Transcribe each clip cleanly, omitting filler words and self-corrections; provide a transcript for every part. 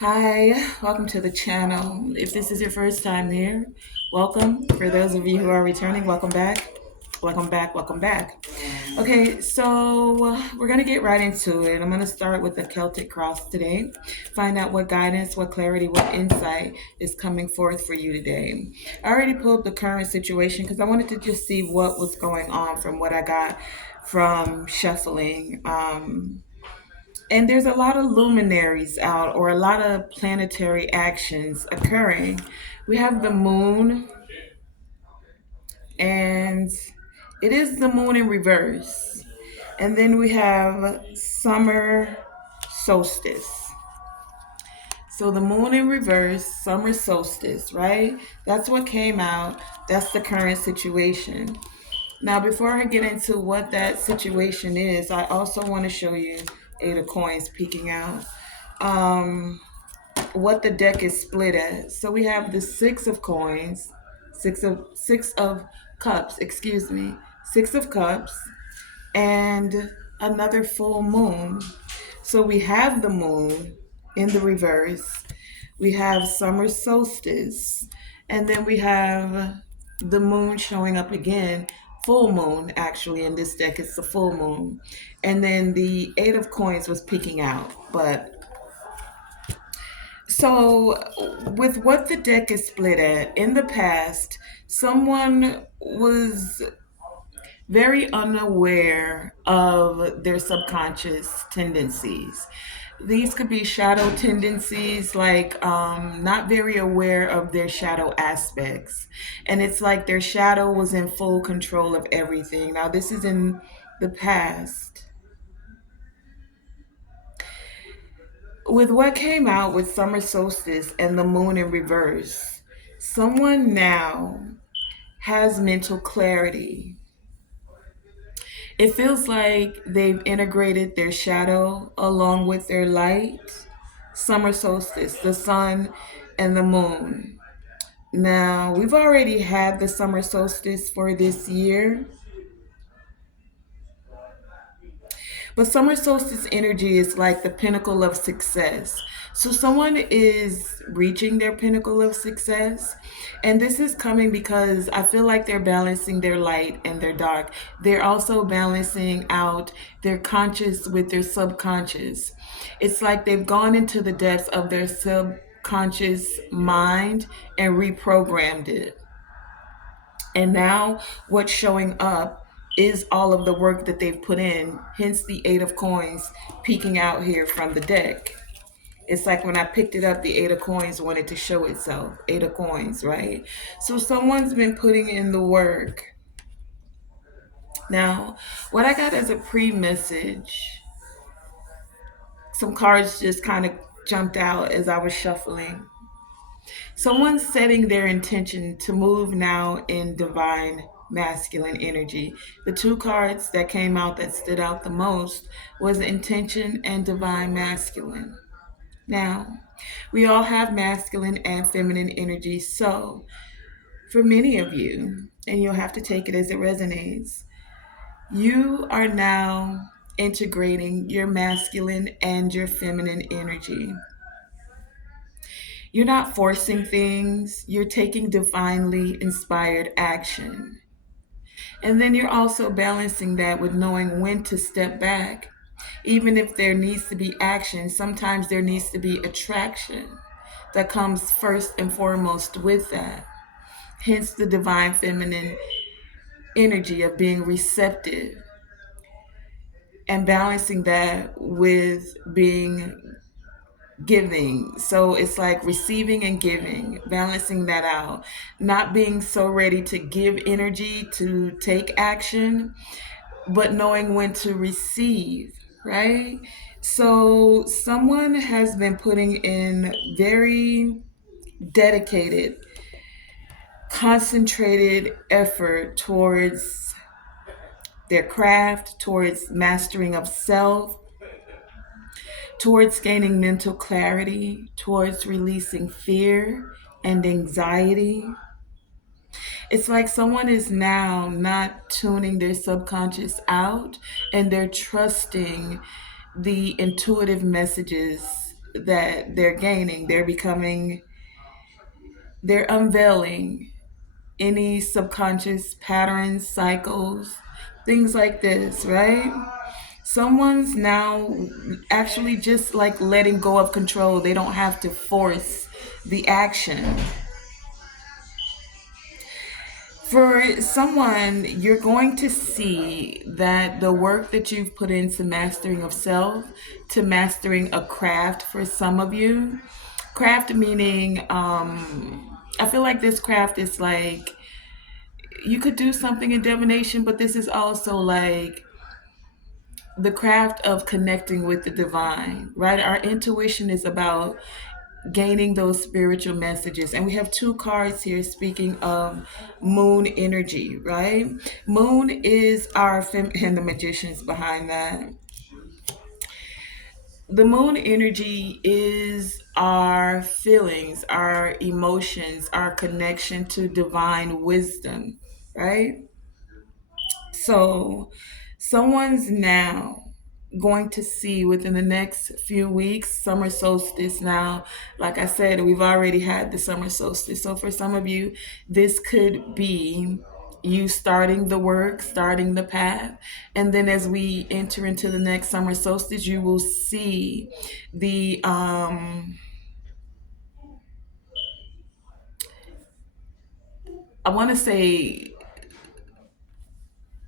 Hi, welcome to the channel. If this is your first time here, welcome. For those of you who are returning, welcome back. Welcome back, welcome back. Okay, so we're going to get right into it. I'm going to start with the Celtic cross today. Find out what guidance, what clarity, what insight is coming forth for you today. I already pulled the current situation because I wanted to just see what was going on from what I got from shuffling. And there's a lot of luminaries out or a lot of planetary actions occurring. We have the moon, and it is the moon in reverse. And then we have summer solstice. So the moon in reverse, summer solstice, right? That's what came out. That's the current situation. Now, before I get into what that situation is, I also want to show you Eight of Coins peeking out. What the deck is split at. So we have the Six of Coins, six of cups, excuse me, Six of Cups, and another full moon. So we have the moon in the reverse. We have summer solstice, and then we have the moon showing up again. Full moon, actually, in this deck, it's the full moon. And then the Eight of Coins was peeking out, but so, with what the deck is split at, in the past, someone was very unaware of their subconscious tendencies. These could be shadow tendencies, like not very aware of their shadow aspects. And it's like their shadow was in full control of everything. Now, this is in the past. With what came out with summer solstice and the moon in reverse, someone now has mental clarity. It feels like they've integrated their shadow along with their light. Summer solstice, the sun and the moon. Now, we've already had the summer solstice for this year. But summer solstice energy is like the pinnacle of success. So someone is reaching their pinnacle of success. And this is coming because I feel like they're balancing their light and their dark. They're also balancing out their conscious with their subconscious. It's like they've gone into the depths of their subconscious mind and reprogrammed it. And now what's showing up is all of the work that they've put in, hence the Eight of Coins peeking out here from the deck. It's like when I picked it up, the Eight of Coins wanted to show itself. Eight of Coins, right? So someone's been putting in the work. Now, what I got as a pre-message, some cards just kind of jumped out as I was shuffling. Someone's setting their intention to move now in divine masculine energy. The two cards that came out that stood out the most was intention and divine masculine. Now, we all have masculine and feminine energy, so for many of you, and you'll have to take it as it resonates, you are now integrating your masculine and your feminine energy. You're not forcing things, you're taking divinely inspired action. And then you're also balancing that with knowing when to step back. Even if there needs to be action, sometimes there needs to be attraction that comes first and foremost with that. Hence the divine feminine energy of being receptive and balancing that with being giving. So it's like receiving and giving, balancing that out, not being so ready to give energy to take action, but knowing when to receive, right? So someone has been putting in very dedicated, concentrated effort towards their craft, towards mastering of self, towards gaining mental clarity, towards releasing fear and anxiety. It's like someone is now not tuning their subconscious out and they're trusting the intuitive messages that they're gaining. They're unveiling any subconscious patterns, cycles, things like this, right? Someone's now actually just like letting go of control. They don't have to force the action. For someone, you're going to see that the work that you've put into mastering of self, to mastering a craft for some of you, craft meaning, I feel like this craft is like, you could do something in divination, but this is also like the craft of connecting with the divine, right? Our intuition is about gaining those spiritual messages. And we have two cards here speaking of moon energy, right? Moon is our and the magicians behind that. The moon energy is our feelings, our emotions, our connection to divine wisdom, right? So, someone's now going to see within the next few weeks summer solstice. Now, like I said, we've already had the summer solstice. So, for some of you, this could be you starting the work, starting the path. And then as we enter into the next summer solstice, you will see the I want to say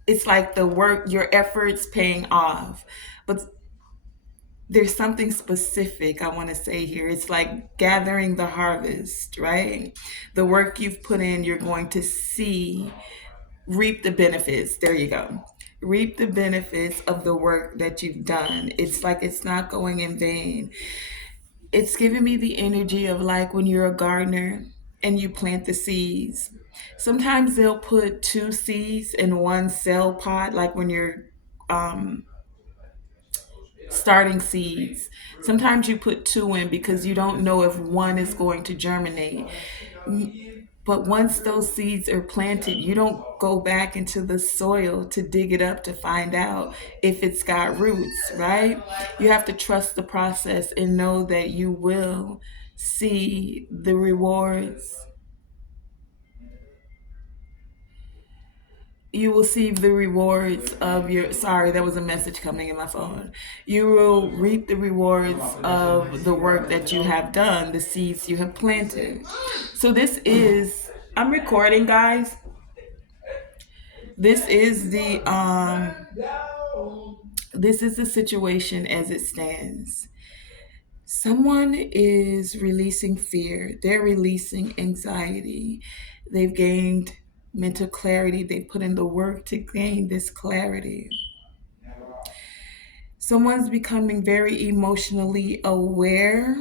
it's like the work, your efforts paying off. But there's something specific I want to say here. It's like gathering the harvest, right? The work you've put in, you're going to see, reap the benefits. There you go. Reap the benefits of the work that you've done. It's like it's not going in vain. It's giving me the energy of like when you're a gardener and you plant the seeds. Sometimes they'll put two seeds in one cell pot, like when you're um, starting seeds. Sometimes you put two in because you don't know if one is going to germinate. But once those seeds are planted, you don't go back into the soil to dig it up to find out if it's got roots, right? You have to trust the process and know that you will see the rewards. You will see the rewards of your, sorry, there was a message coming in my phone. You will reap the rewards of the work that you have done, the seeds you have planted. So this is, I'm recording, guys. This is the situation as it stands. Someone is releasing fear. They're releasing anxiety. They've gained mental clarity. They put in the work to gain this clarity. Someone's becoming very emotionally aware.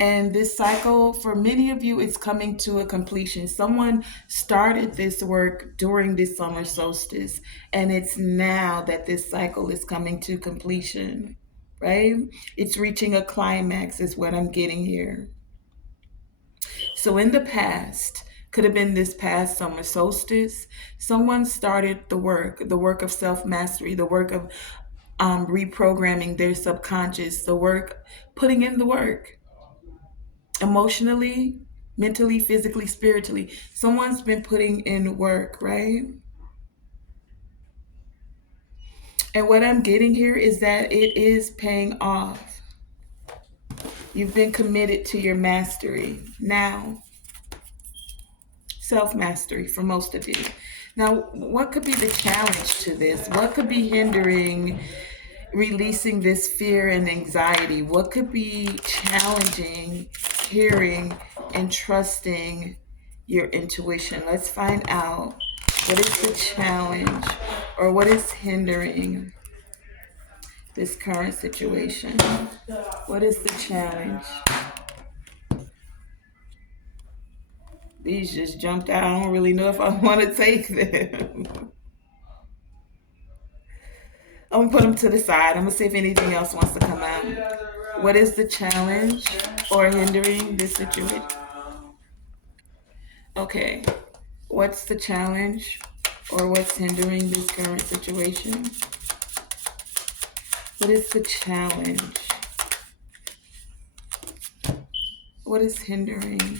And this cycle, for many of you, is coming to a completion. Someone started this work during this summer solstice, and it's now that this cycle is coming to completion, right? It's reaching a climax, is what I'm getting here. So, in the past, could have been this past summer solstice, someone started the work of self mastery, the work of reprogramming their subconscious, the work, putting in the work emotionally, mentally, physically, spiritually. Someone's been putting in work, right? And what I'm getting here is that it is paying off. You've been committed to your mastery. Now, self mastery for most of you. Now, what could be the challenge to this? What could be hindering releasing this fear and anxiety? What could be challenging hearing and trusting your intuition? Let's find out what is the challenge or what is hindering this current situation. What is the challenge? These just jumped out. I don't really know if I want to take them. I'm gonna put them to the side. I'm gonna see if anything else wants to come out. What is the challenge or hindering this situation? Okay. What's the challenge or what's hindering this current situation? What is the challenge? What is hindering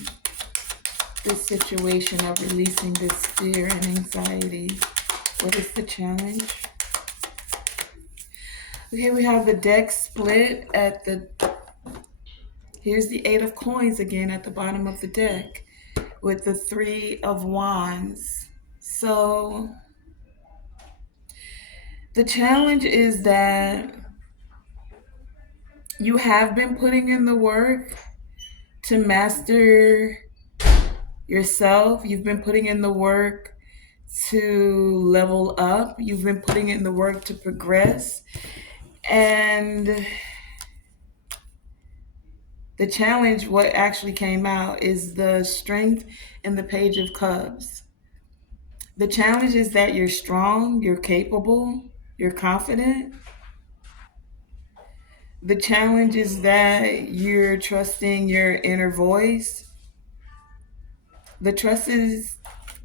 this situation of releasing this fear and anxiety? What is the challenge? Okay, we have the deck split at the, here's the Eight of Coins again at the bottom of the deck with the Three of Wands. So the challenge is that you have been putting in the work to master yourself. You've been putting in the work to level up. You've been putting in the work to progress. And the challenge, what actually came out, is the Strength and the Page of Cups. The challenge is that you're strong, you're capable, you're confident. The challenge is that you're trusting your inner voice. The trust is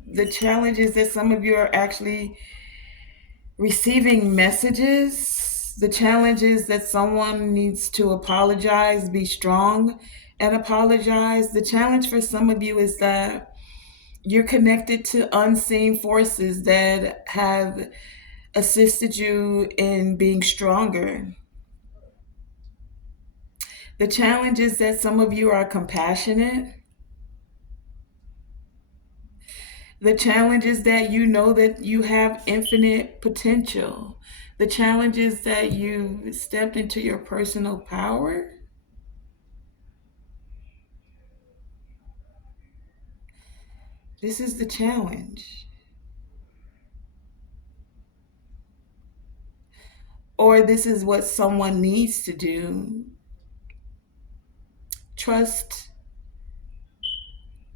the challenge is that some of you are actually receiving messages. The challenge is that someone needs to apologize, be strong, and apologize. The challenge for some of you is that you're connected to unseen forces that have assisted you in being stronger. The challenge is that some of you are compassionate. The challenge is that you know that you have infinite potential. The challenge is that you stepped into your personal power. This is the challenge. Or this is what someone needs to do. Trust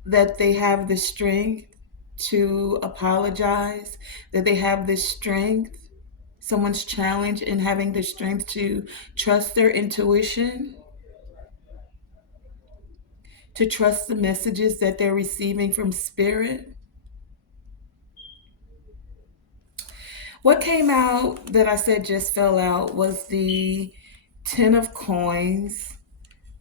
that they have the strength to apologize, that they have the strength, someone's challenge in having the strength to trust their intuition, to trust the messages that they're receiving from spirit. What came out that I said just fell out was the Ten of Coins,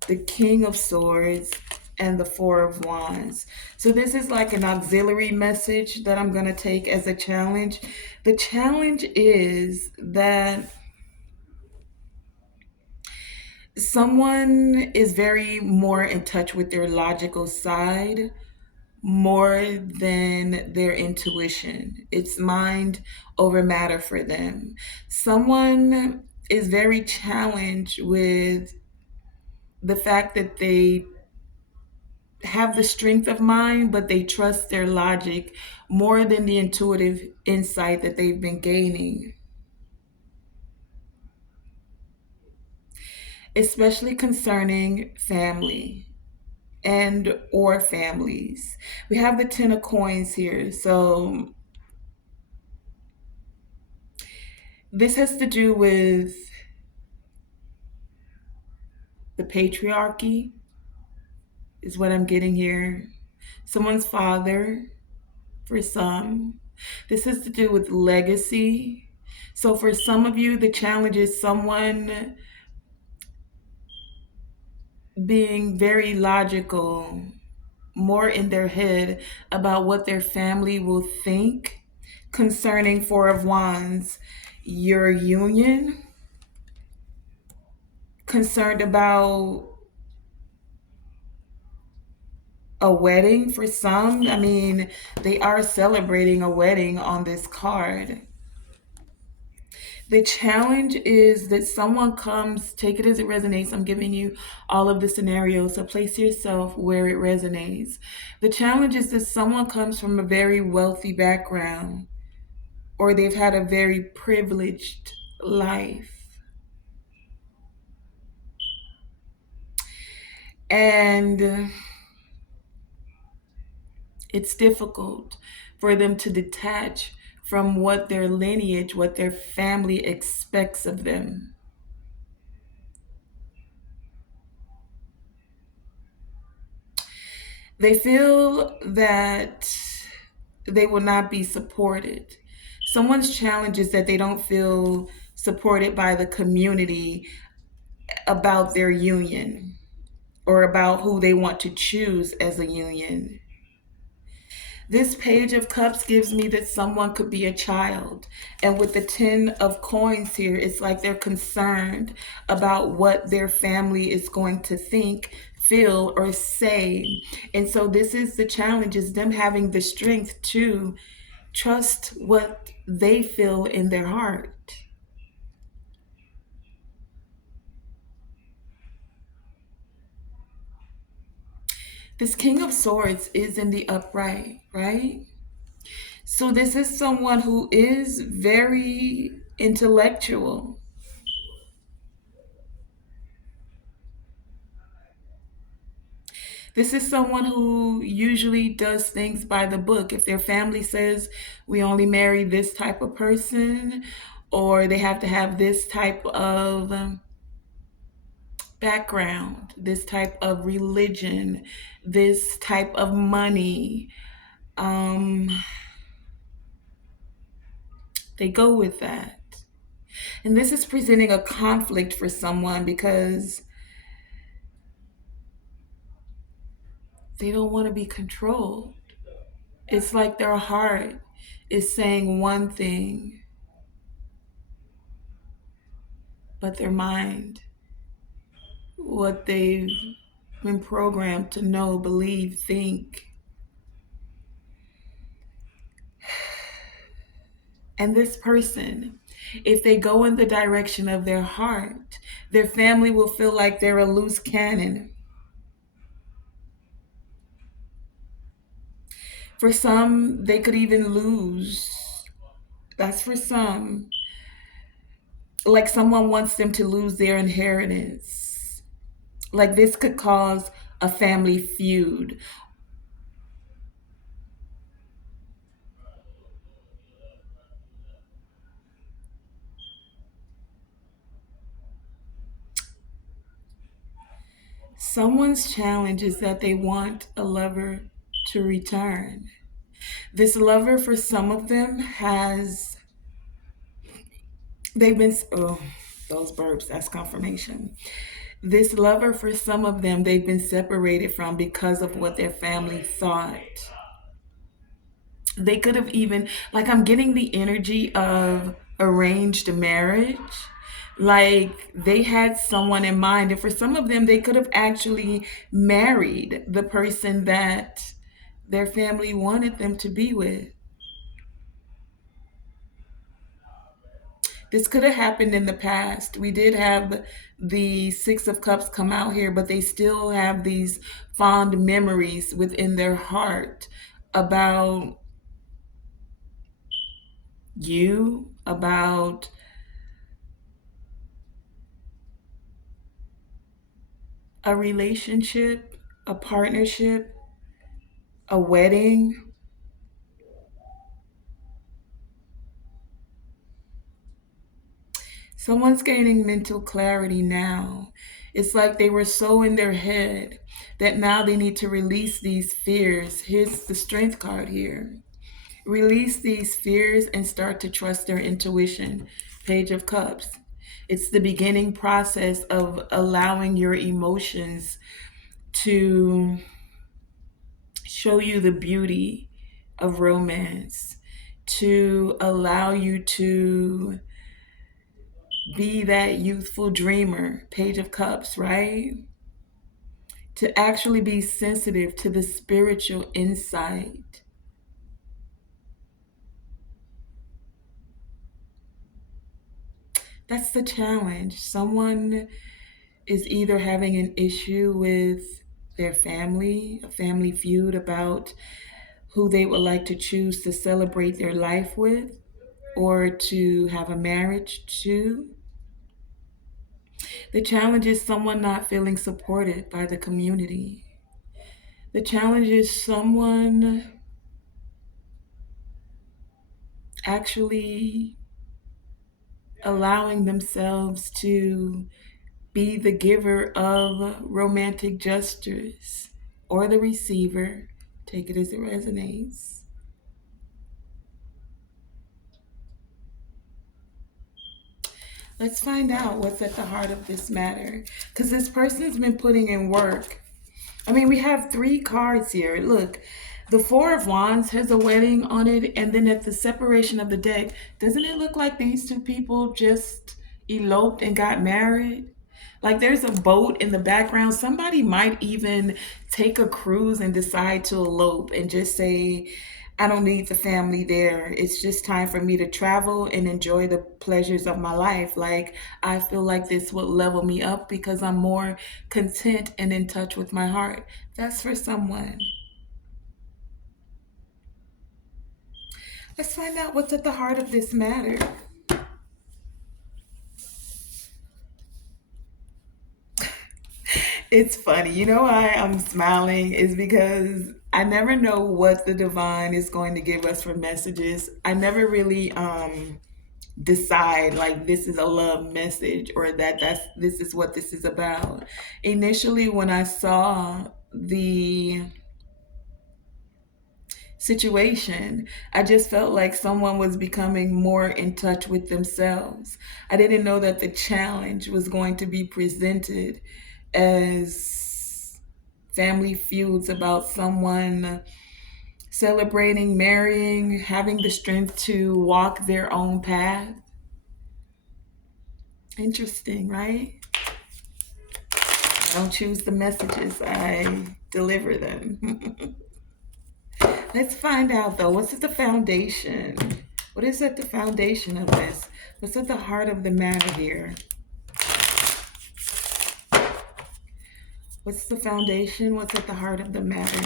the King of Swords, and the Four of Wands. So this is like an auxiliary message that I'm going to take as a challenge. The challenge is that someone is very more in touch with their logical side more than their intuition. It's mind over matter for them. Someone is very challenged with the fact that they have the strength of mind, but they trust their logic more than the intuitive insight that they've been gaining, especially concerning family and or families. We have the Ten of Coins here. So this has to do with the patriarchy, is what I'm getting here. Someone's father, for some. This has to do with legacy. So for some of you, the challenge is someone being very logical, more in their head about what their family will think concerning Four of Wands, your union, concerned about a wedding for some. I mean, they are celebrating a wedding on this card. The challenge is that someone comes, take it as it resonates. I'm giving you all of the scenarios, so place yourself where it resonates. The challenge is that someone comes from a very wealthy background or they've had a very privileged life. And it's difficult for them to detach from what their lineage, what their family expects of them. They feel that they will not be supported. Someone's challenge is that they don't feel supported by the community about their union. or about who they want to choose as a union. This page of cups gives me that someone could be a child. And with the 10 of coins here, it's like they're concerned about what their family is going to think, feel, or say. And so this is the challenge, is them having the strength to trust what they feel in their heart. This King of Swords is in the upright, right? So this is someone who is very intellectual. This is someone who usually does things by the book. If their family says we only marry this type of person, or they have to have this type of background, this type of religion, this type of money, um, they go with that. And this is presenting a conflict for someone because they don't want to be controlled. It's like their heart is saying one thing, but their mind, what they've been programmed to know, believe, think. And this person, if they go in the direction of their heart, their family will feel like they're a loose cannon. For some, they could even lose. That's for some. Like someone wants them to lose their inheritance. Like this could cause a family feud. Someone's challenge is that they want a lover to return. This lover, for some of them, they've been, oh, those burps, that's confirmation. This lover, for some of them, they've been separated from because of what their family thought. They could have even, like, I'm getting the energy of arranged marriage. Like they had someone in mind, and for some of them, they could have actually married the person that their family wanted them to be with. This could have happened in the past. We did have the Six of Cups come out here, but they still have these fond memories within their heart about you, about a relationship, a partnership, a wedding. Someone's gaining mental clarity now. It's like they were so in their head that now they need to release these fears. Here's the strength card here. Release these fears and start to trust their intuition. Page of Cups. It's the beginning process of allowing your emotions to show you the beauty of romance, to allow you to be that youthful dreamer. Page of Cups, right? To actually be sensitive to the spiritual insight. That's the challenge. Someone is either having an issue with their family, a family feud about who they would like to choose to celebrate their life with or to have a marriage to. The challenge is someone not feeling supported by the community. The challenge is someone actually allowing themselves to be the giver of romantic gestures or the receiver. Take it as it resonates. Let's find out what's at the heart of this matter. Because this person's been putting in work. I mean, we have three cards here. Look, the Four of Wands has a wedding on it, and then at the separation of the deck, doesn't it look like these two people just eloped and got married? Like there's a boat in the background. Somebody might even take a cruise and decide to elope and just say, I don't need the family there. It's just time for me to travel and enjoy the pleasures of my life. Like, I feel like this would level me up because I'm more content and in touch with my heart. That's for someone. Let's find out what's at the heart of this matter. It's funny. You know why I'm smiling is because I never know what the divine is going to give us for messages. I never really decide like this is a love message or that's this is what this is about. Initially when I saw the situation, I just felt like someone was becoming more in touch with themselves. I didn't know that the challenge was going to be presented as family feuds about someone celebrating, marrying, having the strength to walk their own path. Interesting, right? I don't choose the messages, I deliver them. Let's find out though, what's at the foundation? What is at the foundation of this? What's at the heart of the matter here? What's the foundation? What's at the heart of the matter?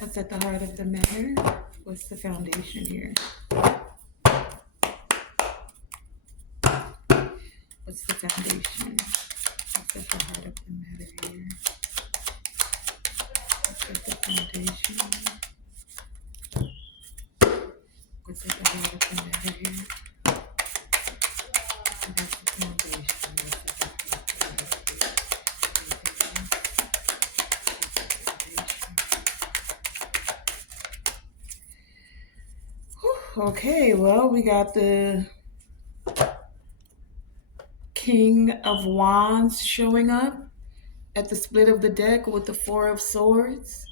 What's at the heart of the matter? What's the foundation here? What's the foundation? What's at the heart of the matter here? What's at the foundation? What's at the heart of the matter here? What's the foundation? Okay, well, we got the King of Wands showing up at the split of the deck with the Four of Swords.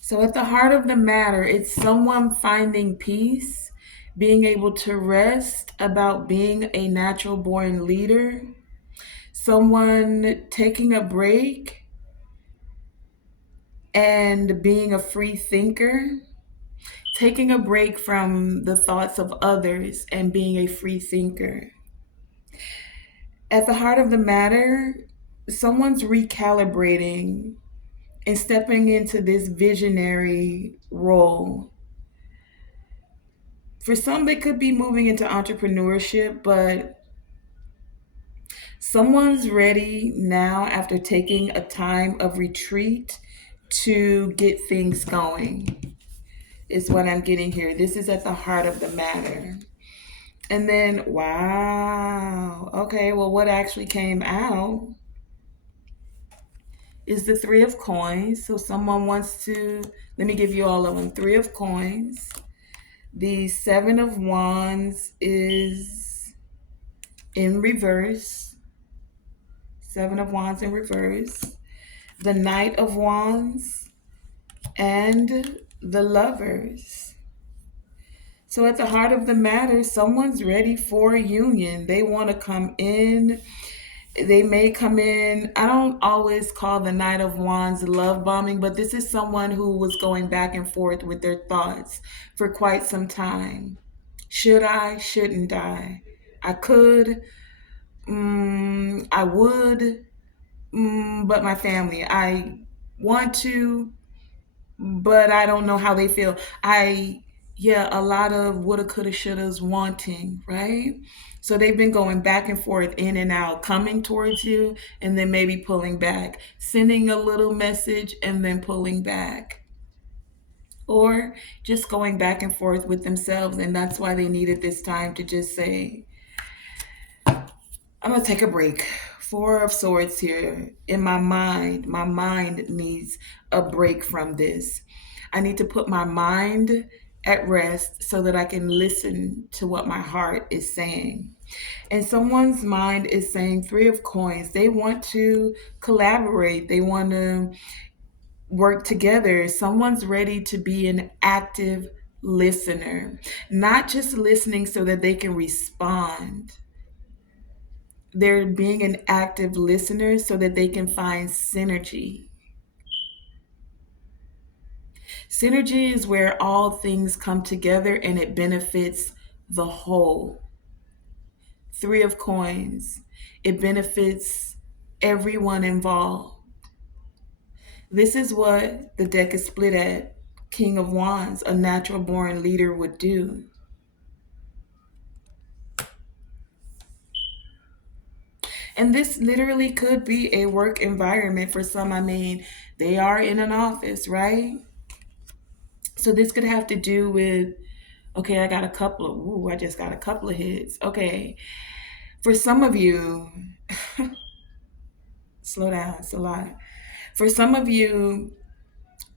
So, at the heart of the matter, it's someone finding peace, being able to rest about being a natural born leader, someone taking a break and being a free thinker, taking a break from the thoughts of others and being a free thinker. At the heart of the matter, someone's recalibrating and stepping into this visionary role. For some, they could be moving into entrepreneurship, but someone's ready now after taking a time of retreat to get things going, is what I'm getting here. This is at the heart of the matter. And then, wow. Okay, well, what actually came out is the Three of Coins. So someone wants to, let me give you all of them. Three of Coins. The Seven of Wands is in reverse. Seven of Wands in reverse. The Knight of Wands and the Lovers. So at the heart of the matter, someone's ready for a union. They want to come in. They may come in. I don't always call the Knight of Wands love bombing, but this is someone who was going back and forth with their thoughts for quite some time. Should I? Shouldn't I? I could. I would. But my family. I want to, but I don't know how they feel. Yeah, a lot of woulda, coulda, shouldas wanting, right? So they've been going back and forth, in and out, coming towards you and then maybe pulling back, sending a little message and then pulling back, or just going back and forth with themselves. And that's why they needed this time to just say, I'm gonna take a break Four of Swords here. In my mind needs a break from this. I need to put my mind at rest so that I can listen to what my heart is saying. And someone's mind is saying Three of Coins. They want to collaborate, they want to work together. Someone's ready to be an active listener, not just listening so that they can respond. They're being an active listener so that they can find synergy. Synergy is where all things come together and it benefits the whole. Three of Coins. It benefits everyone involved. This is what the deck is split at. King of Wands, a natural born leader would do. And this literally could be a work environment for some. I mean, they are in an office, right? So this could have to do with, okay, I just got a couple of hits. Okay. For some of you, slow down, it's a lot. For some of you,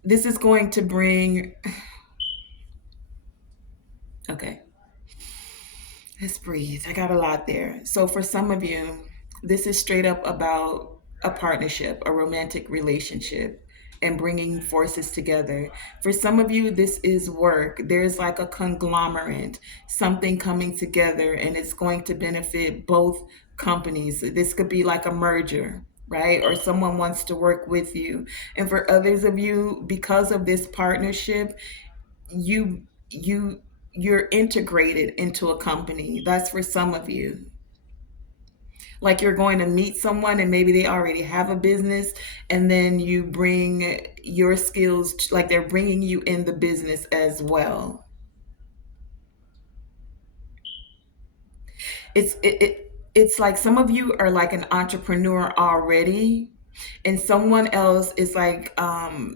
this is going to bring, okay, let's breathe. I got a lot there. So for some of you, this is straight up about a partnership, a romantic relationship, and bringing forces together. For some of you, this is work. There's like a conglomerate, something coming together, and it's going to benefit both companies. This could be like a merger, right? Or someone wants to work with you. And for others of you, because of this partnership, you you you're integrated into a company. That's for some of you. Like you're going to meet someone and maybe they already have a business, and then you bring your skills, like they're bringing you in the business as well. It's like some of you are like an entrepreneur already, and someone else is like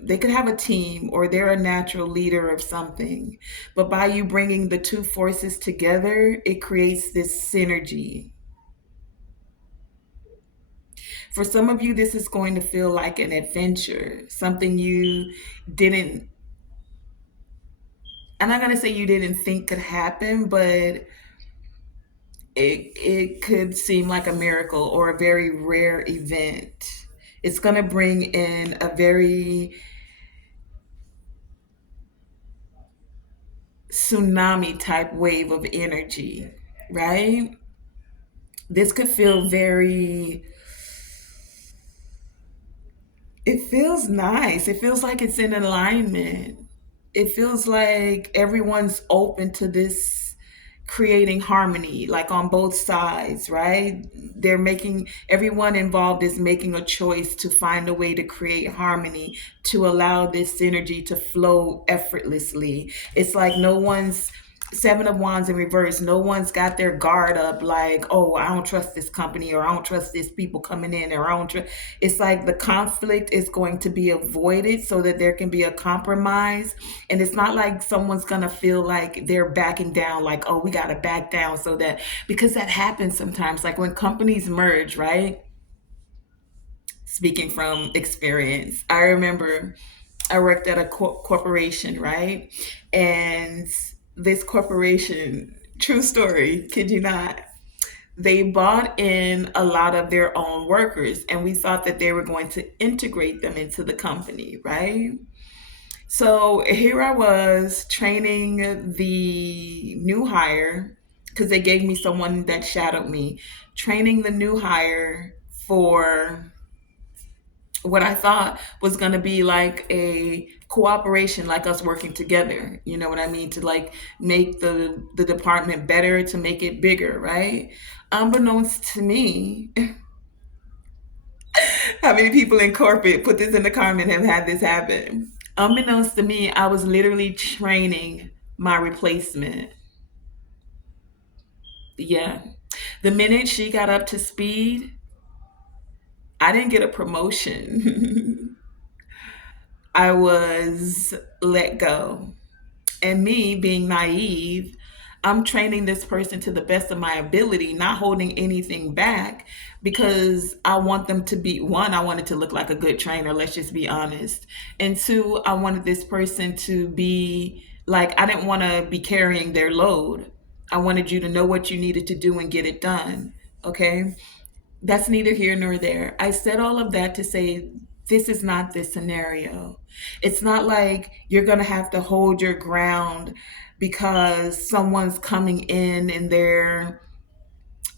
they could have a team or they're a natural leader of something, but by you bringing the two forces together, it creates this synergy. For some of you, this is going to feel like an adventure, something you didn't, I'm not going to say you didn't think could happen, but it could seem like a miracle or a very rare event. It's going to bring in a very tsunami type wave of energy, right? This could feel very, it feels nice. It feels like it's in alignment. It feels like everyone's open to this creating harmony, like on both sides, right? They're making, everyone involved is making a choice to find a way to create harmony, to allow this synergy to flow effortlessly. It's like no one's, Seven of Wands in reverse, no one's got their guard up like, oh, I don't trust this company, or I don't trust these people coming in, or I don't trust. It's like the conflict is going to be avoided so that there can be a compromise. And it's not like someone's going to feel like they're backing down, like, oh, we got to back down so that, because that happens sometimes, like when companies merge, right? Speaking from experience, I remember I worked at a corporation, right? And this corporation, true story, kid you not, they bought in a lot of their own workers, and we thought that they were going to integrate them into the company, right? So here I was training the new hire, because they gave me someone that shadowed me, training the new hire for what I thought was going to be like a cooperation, like us working together. You know what I mean? To like make the department better, to make it bigger, right? Unbeknownst to me, how many people in corporate, put this in the comment, have had this happen? Unbeknownst to me, I was literally training my replacement. Yeah. The minute she got up to speed, I didn't get a promotion. I was let go. And me being naive, I'm training this person to the best of my ability, not holding anything back because I want them to be one, I wanted to look like a good trainer, let's just be honest. And two, I wanted this person to be like, I didn't want to be carrying their load. I wanted you to know what you needed to do and get it done. Okay. That's neither here nor there. I said all of that to say this is not this scenario. It's not like you're going to have to hold your ground because someone's coming in and they're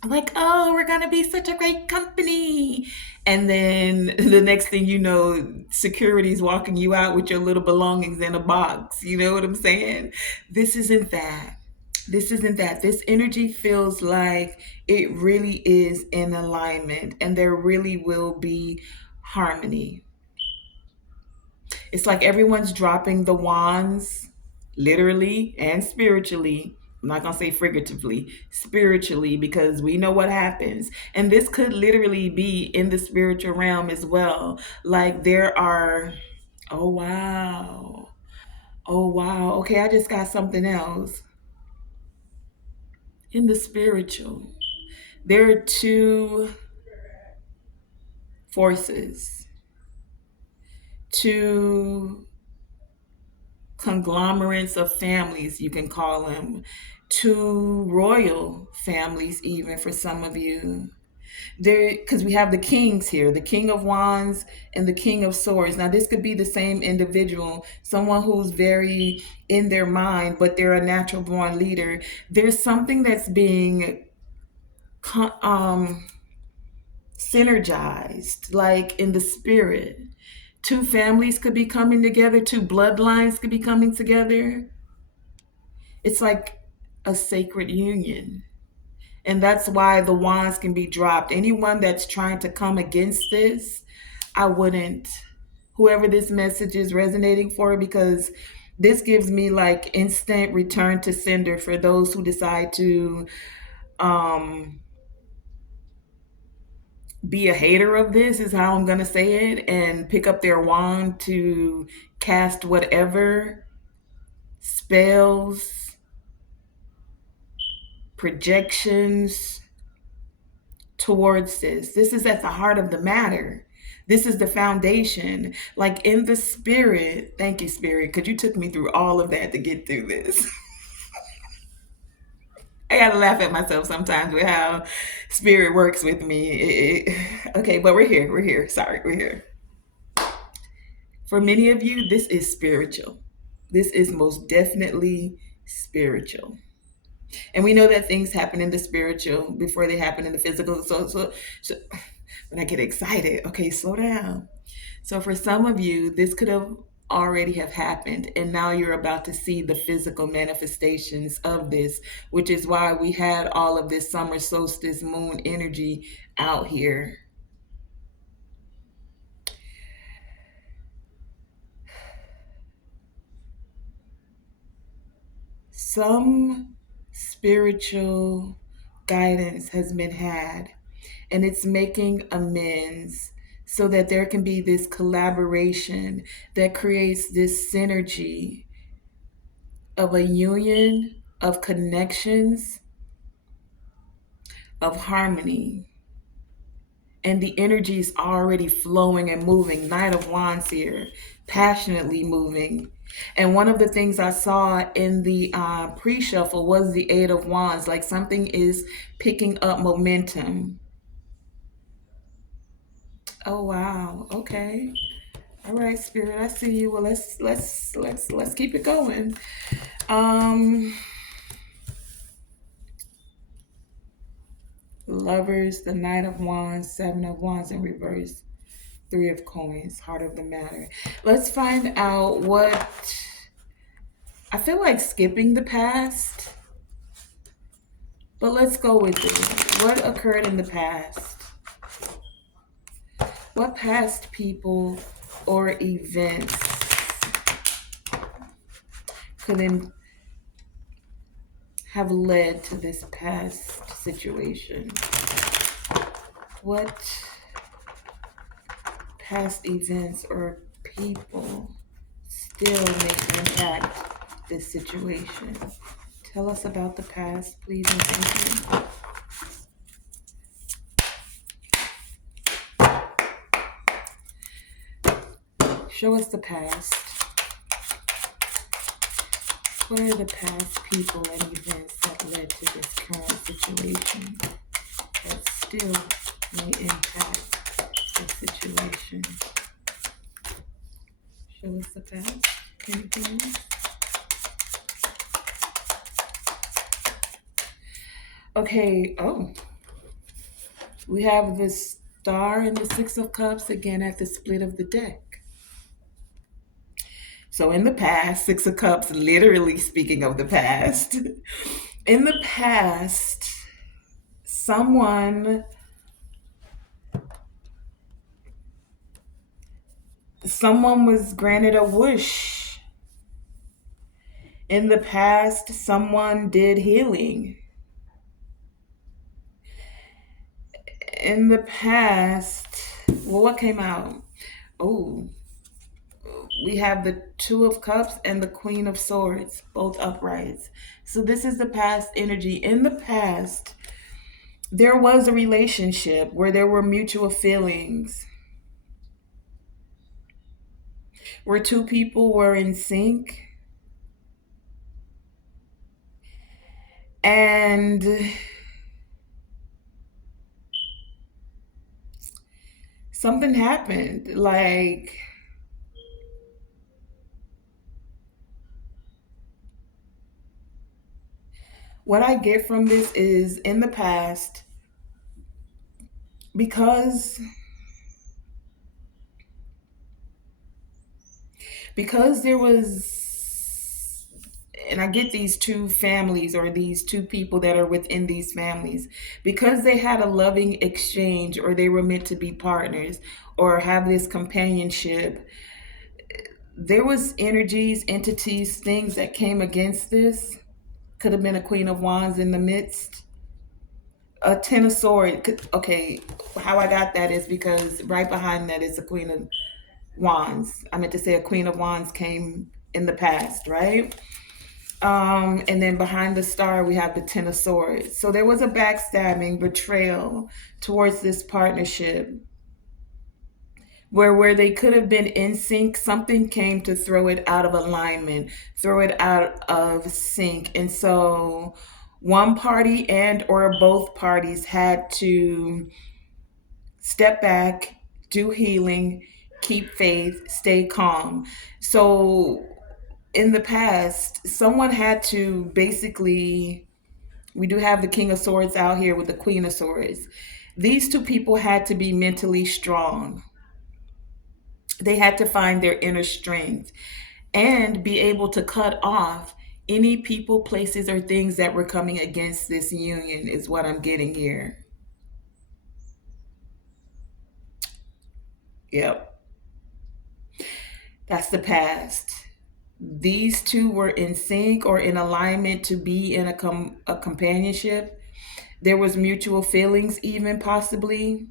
like, oh, we're going to be such a great company. And then the next thing you know, security's walking you out with your little belongings in a box. You know what I'm saying? This isn't that. This isn't that. This energy feels like it really is in alignment and there really will be harmony. It's like everyone's dropping the wands, literally and spiritually. I'm not going to say figuratively, spiritually, because we know what happens. And this could literally be in the spiritual realm as well. Like there are, oh, wow. Oh, wow. Okay, I just got something else. In the spiritual, there are two forces, two conglomerates of families, you can call them, two royal families, even for some of you. There, because we have the kings here, the king of wands and the king of swords. Now, this could be the same individual, someone who's very in their mind, but they're a natural born leader. There's something that's being synergized, like in the spirit. Two families could be coming together, two bloodlines could be coming together. It's like a sacred union. And that's why the wands can be dropped. Anyone that's trying to come against this, I wouldn't. Whoever this message is resonating for, because this gives me like instant return to sender for those who decide to um be a hater of this, is how I'm going to say it, and pick up their wand to cast whatever spells, projections towards this. This is at the heart of the matter. This is the foundation. Like in the spirit, thank you, spirit, because you took me through all of that to get through this. I gotta laugh at myself sometimes with how spirit works with me. Okay, but we're here. We're here. Sorry, we're here. For many of you, this is spiritual. This is most definitely spiritual. And we know that things happen in the spiritual before they happen in the physical. So when I get excited, okay, slow down. So for some of you, this could have already have happened, and now you're about to see the physical manifestations of this, which is why we had all of this summer solstice moon energy out here. Some spiritual guidance has been had, and it's making amends so that there can be this collaboration that creates this synergy of a union, of connections, of harmony. And the energy is already flowing and moving. Knight of Wands here, passionately moving. And one of the things I saw in the pre-shuffle was the Eight of Wands, like something is picking up momentum. Oh wow, okay. All right, spirit, I see you. Well, let's keep it going. Lovers, the Knight of Wands, Seven of Wands in reverse, Three of Coins, Heart of the Matter. Let's find out what, I feel like skipping the past, but let's go with it. What occurred in the past? What past people or events could have led to this past situation? What past events or people still may impact this situation? Tell us about the past, please, and thank you. Show us the past. What are the past people and events that led to this current situation that still may impact the situation? Show us the past. Anything else? Okay. Oh, we have the Star and the Six of Cups again at the split of the deck. So in the past, Six of Cups, literally speaking of the past, in the past, someone someone was granted a wish. In the past, someone did healing. In the past, well, what came out? Oh, we have the Two of Cups and the Queen of Swords, both uprights. So this is the past energy. In the past, there was a relationship where there were mutual feelings, where two people were in sync, and something happened. Like, what I get from this is in the past, because there was, and I get these two families or these two people that are within these families, because they had a loving exchange or they were meant to be partners or have this companionship, there was energies, entities, things that came against this. Could have been a Queen of Wands in the midst. A Ten of Swords. Okay, how I got that is because right behind that is a Queen of Wands. I meant to say a Queen of Wands came in the past, right? And then behind the Star, we have the Ten of Swords. So there was a backstabbing, betrayal towards this partnership where they could have been in sync, something came to throw it out of alignment, throw it out of sync. And so one party and or both parties had to step back, do healing, keep faith, stay calm. So in the past, someone had to basically, we do have the King of Swords out here with the Queen of Swords. These two people had to be mentally strong. They had to find their inner strength and be able to cut off any people, places, or things that were coming against this union, is what I'm getting here. Yep, that's the past. These two were in sync or in alignment to be in a companionship. There was mutual feelings, even possibly,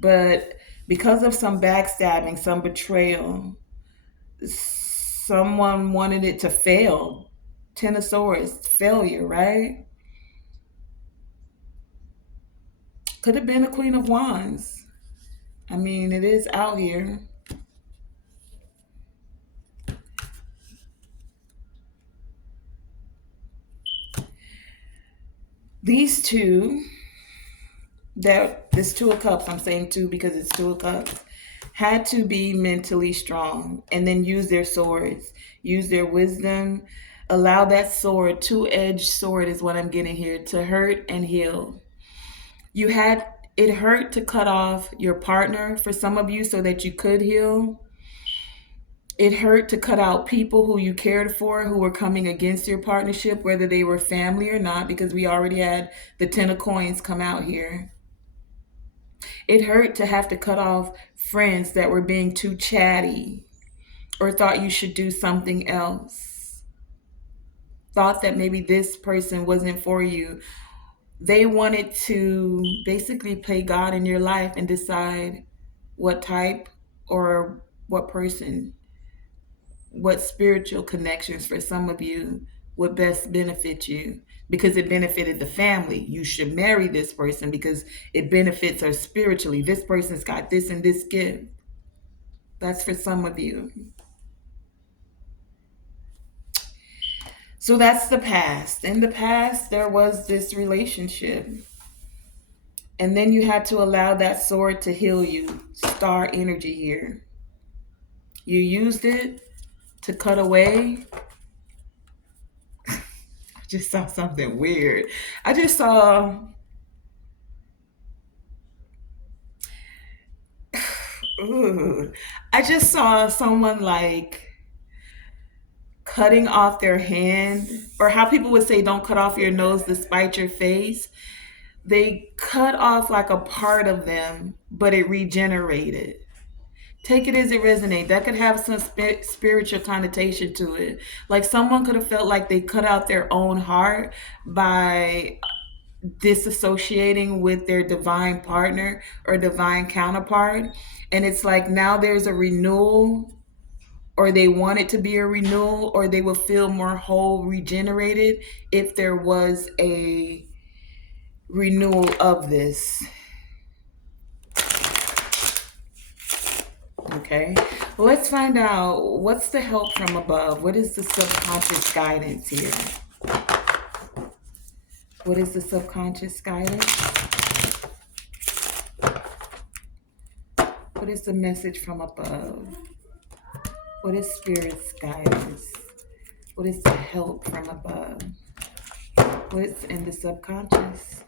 but because of some backstabbing, some betrayal, someone wanted it to fail. Ten of Swords, failure, right? Could have been a Queen of Wands. I mean, it is out here. These two, that this Two of Cups, I'm saying two because it's Two of Cups, had to be mentally strong and then use their swords, use their wisdom, allow that sword, two-edged sword is what I'm getting here, to hurt and heal. You had it hurt to cut off your partner for some of you so that you could heal. It hurt to cut out people who you cared for who were coming against your partnership, whether they were family or not, because we already had the Ten of Coins come out here. It hurt to have to cut off friends that were being too chatty or thought you should do something else, thought that maybe this person wasn't for you. They wanted to basically play God in your life and decide what type or what person, what spiritual connections for some of you would best benefit you because it benefited the family. You should marry this person because it benefits her spiritually. This person's got this and this gift. That's for some of you. So that's the past. In the past, there was this relationship. And then you had to allow that sword to heal you. Star energy here. You used it to cut away. I just saw something weird. I just saw, ooh, I just saw someone like cutting off their hand, or how people would say, don't cut off your nose to spite your face. They cut off like a part of them, but it regenerated. Take it as it resonates. That could have some spiritual connotation to it. Like someone could have felt like they cut out their own heart by disassociating with their divine partner or divine counterpart. And it's like now there's a renewal, or they want it to be a renewal, or they will feel more whole, regenerated if there was a renewal of this. Okay, well, let's find out what's the help from above. What is the subconscious guidance here? What is the subconscious guidance? What is the message from above? What is spirit's guidance? What is the help from above? What's in the subconscious?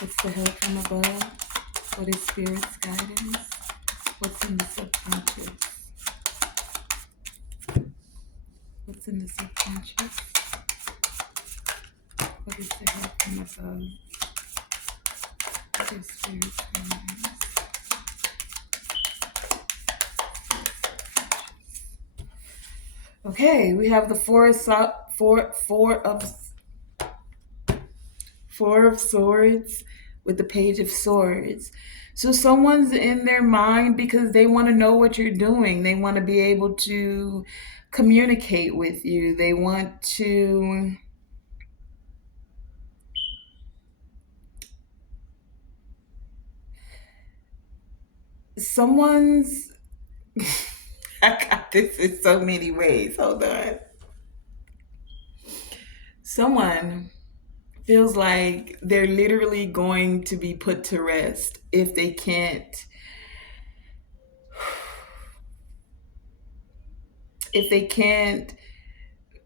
What's the help from above? What is spirit's guidance? What's in the subconscious? What's in the subconscious? What is the help from above? What is spirit's guidance? Okay, we have the Four of Swords with the Page of Swords. So someone's in their mind because they want to know what you're doing. They want to be able to communicate with you. They want to someone's I got this in so many ways. Hold on. Someone feels like they're literally going to be put to rest if they can't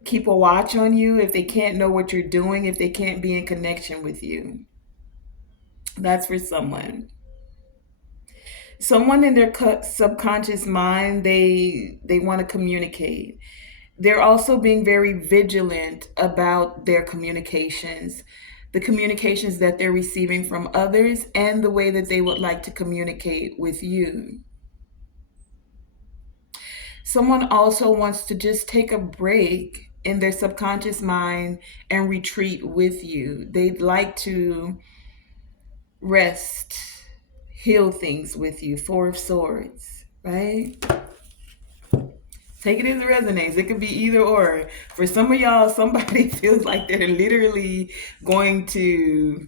keep a watch on you, if they can't know what you're doing, if they can't be in connection with you. That's for someone. Someone in their subconscious mind, they want to communicate. They're also being very vigilant about their communications, the communications that they're receiving from others, and the way that they would like to communicate with you. Someone also wants to just take a break in their subconscious mind and retreat with you. They'd like to rest, heal things with you. Four of Swords, right? Take it as it resonates. It could be either or. For some of y'all, somebody feels like they're literally going to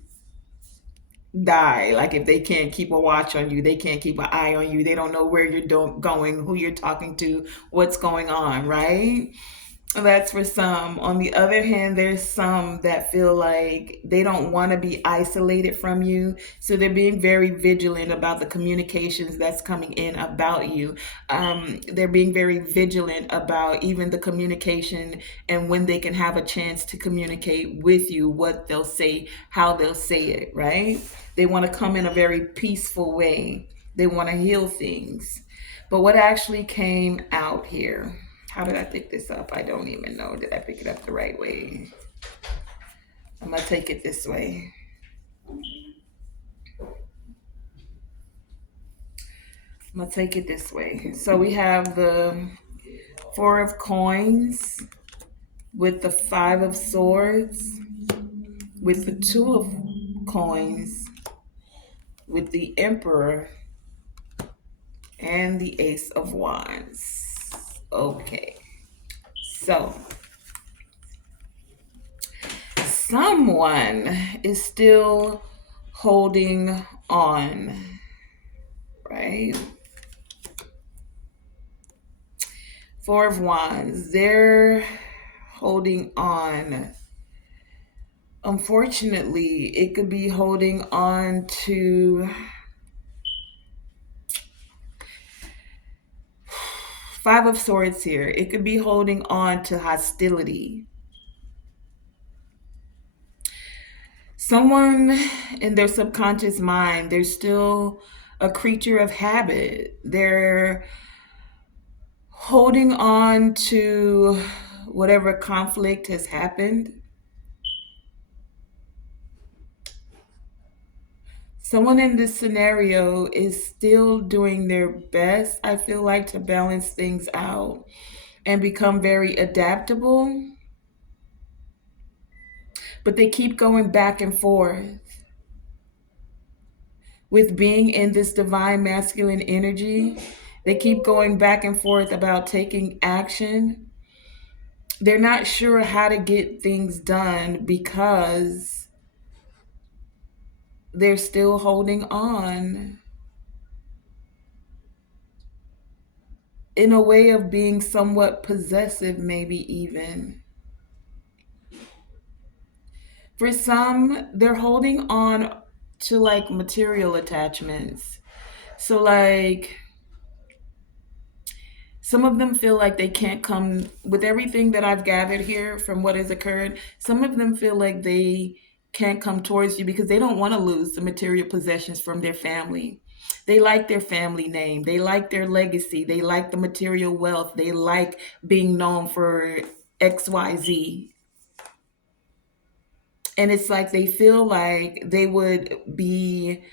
die. Like if they can't keep a watch on you, they can't keep an eye on you. They don't know where you're going, who you're talking to, what's going on, right? That's for some. On the other hand, there's some that feel like they don't want to be isolated from you. So they're being very vigilant about the communications that's coming in about you. They're being very vigilant about even the communication and when they can have a chance to communicate with you, what they'll say, how they'll say it, right? They want to come in a very peaceful way. They want to heal things. But what actually came out here? How did I pick this up? I don't even know. Did I pick it up the right way? I'm going to take it this way. I'm going to take it this way. So we have the Four of Coins with the Five of Swords, with the Two of Coins, with the Emperor, and the Ace of Wands. Okay, so someone is still holding on, right? Four of Wands, they're holding on. Unfortunately, it could be holding on to Five of Swords here. It could be holding on to hostility. Someone in their subconscious mind, they're still a creature of habit. They're holding on to whatever conflict has happened. Someone in this scenario is still doing their best, I feel like, to balance things out and become very adaptable, but they keep going back and forth with being in this divine masculine energy. They keep going back and forth about taking action. They're not sure how to get things done because they're still holding on in a way of being somewhat possessive, maybe even. For some, they're holding on to like material attachments. So, like, some of them feel like they can't come with everything that I've gathered here from what has occurred. Some of them feel like they can't come towards you because they don't want to lose the material possessions from their family. They like their family name, they like their legacy, they like the material wealth, they like being known for XYZ. And it's like they feel like they would be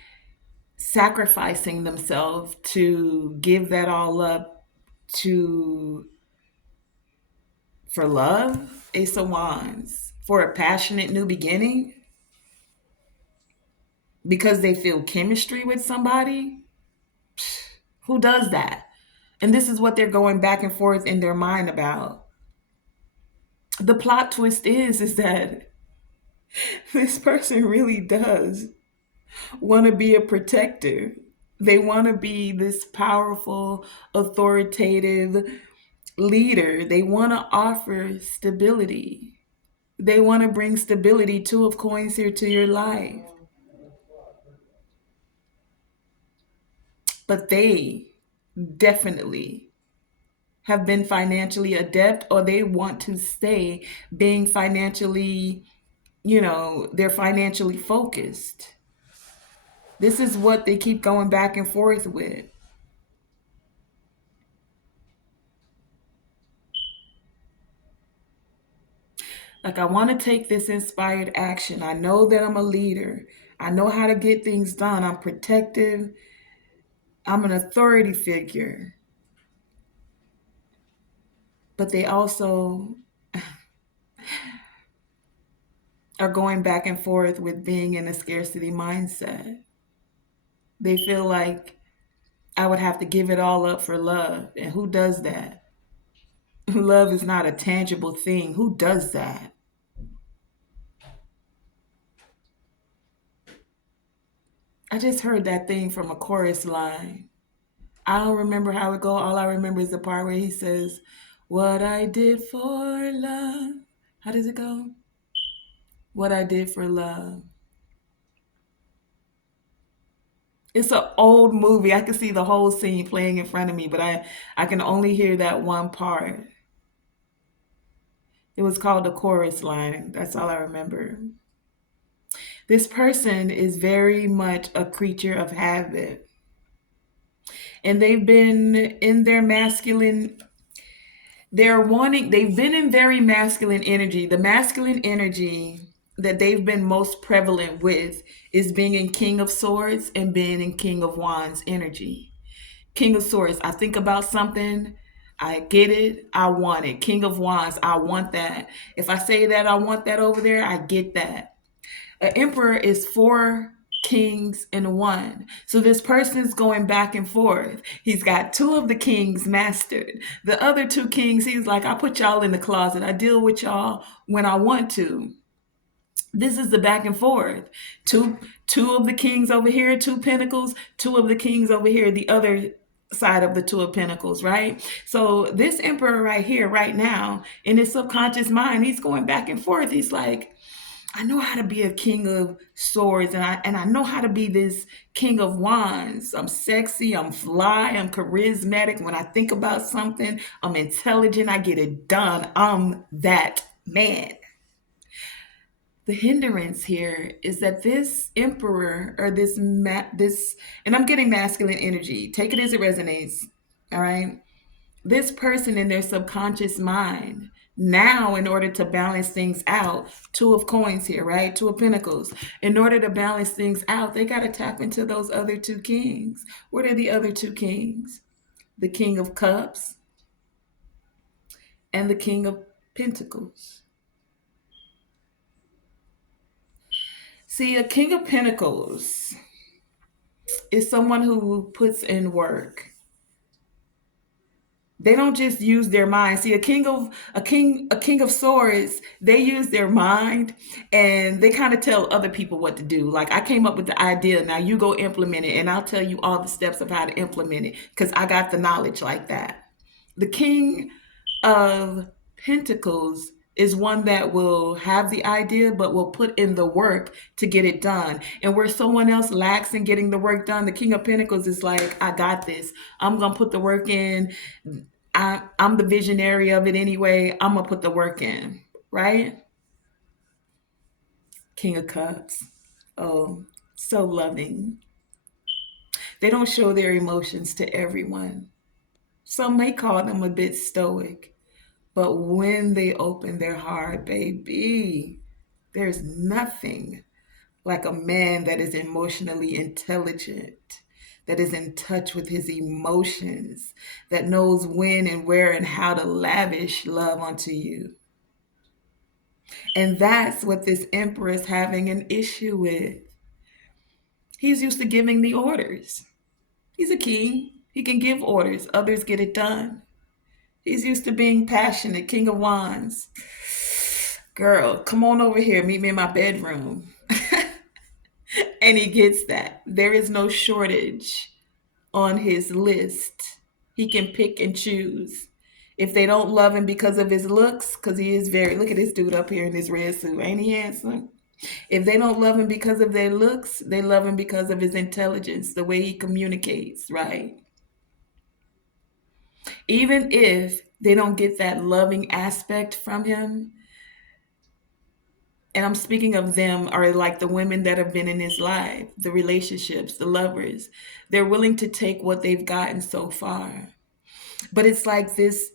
sacrificing themselves to give that all up to for love, Ace of Wands, for a passionate new beginning because they feel chemistry with somebody. Who does that? And this is what they're going back and forth in their mind about. The plot twist is that this person really does want to be a protector. They want to be this powerful, authoritative leader. They want to offer stability. They want to bring stability, two of coins here, to your life. But they definitely have been financially adept, or they want to stay being financially, they're financially focused. This is what they keep going back and forth with. Like, I want to take this inspired action. I know that I'm a leader. I know how to get things done. I'm protective. I'm an authority figure. But they also are going back and forth with being in a scarcity mindset. They feel like I would have to give it all up for love. And who does that? Love is not a tangible thing. Who does that? I just heard that thing from a chorus line. I don't remember how it go. All I remember is the part where he says, "What I did for love." How does it go? What I did for love. It's an old movie. I can see the whole scene playing in front of me, but I can only hear that one part. It was called the chorus line. That's all I remember. This person is very much a creature of habit. And they've been in their masculine, they've been in very masculine energy. The masculine energy that they've been most prevalent with is being in King of Swords and being in King of Wands energy. King of Swords, I think about something, I get it, I want it. King of Wands, I want that. If I say that I want that over there, I get that. An emperor is four. kings in one. So this person's going back and forth. He's got two of the kings mastered. The other two kings, he's like, I put y'all in the closet. I deal with y'all when I want to. This is the back and forth. Two of the kings over here, two pentacles, two of the kings over here, the other side of the two of pentacles, right? So this emperor right here, right now, in his subconscious mind, he's going back and forth. He's like, I know how to be a king of swords, and I know how to be this king of wands. I'm sexy, I'm fly, I'm charismatic. When I think about something, I'm intelligent, I get it done. I'm that man. The hindrance here is that this emperor or this, and I'm getting masculine energy. Take it as it resonates. All right. This person in their subconscious mind now, in order to balance things out, two of coins here, right? Two of pentacles. In order to balance things out, they got to tap into those other two kings. What are the other two kings? The king of cups and the king of pentacles. See, a king of pentacles is someone who puts in work. They don't just use their mind. See, a king of swords, they use their mind and they kind of tell other people what to do. Like, I came up with the idea, now you go implement it, and I'll tell you all the steps of how to implement it because I got the knowledge like that. The king of pentacles is one that will have the idea but will put in the work to get it done. And where someone else lacks in getting the work done, the king of pentacles is like, I got this. I'm going to put the work in. I'm the visionary of it anyway. I'm going to put the work in, right? King of cups. Oh, so loving. They don't show their emotions to everyone. Some may call them a bit stoic. But when they open their heart, baby, there's nothing like a man that is emotionally intelligent, that is in touch with his emotions, that knows when and where and how to lavish love onto you. And that's what this emperor is having an issue with. He's used to giving the orders. He's a king. He can give orders, others get it done. He's used to being passionate, king of wands. Girl, come on over here, meet me in my bedroom. And he gets that. There is no shortage on his list. He can pick and choose. If they don't love him because of his looks, because he is very, look at this dude up here in this red suit, ain't he handsome? If they don't love him because of their looks, they love him because of his intelligence, the way he communicates, right? Even if they don't get that loving aspect from him, and I'm speaking of them, are like the women that have been in his life, the relationships, the lovers. They're willing to take what they've gotten so far. But it's like this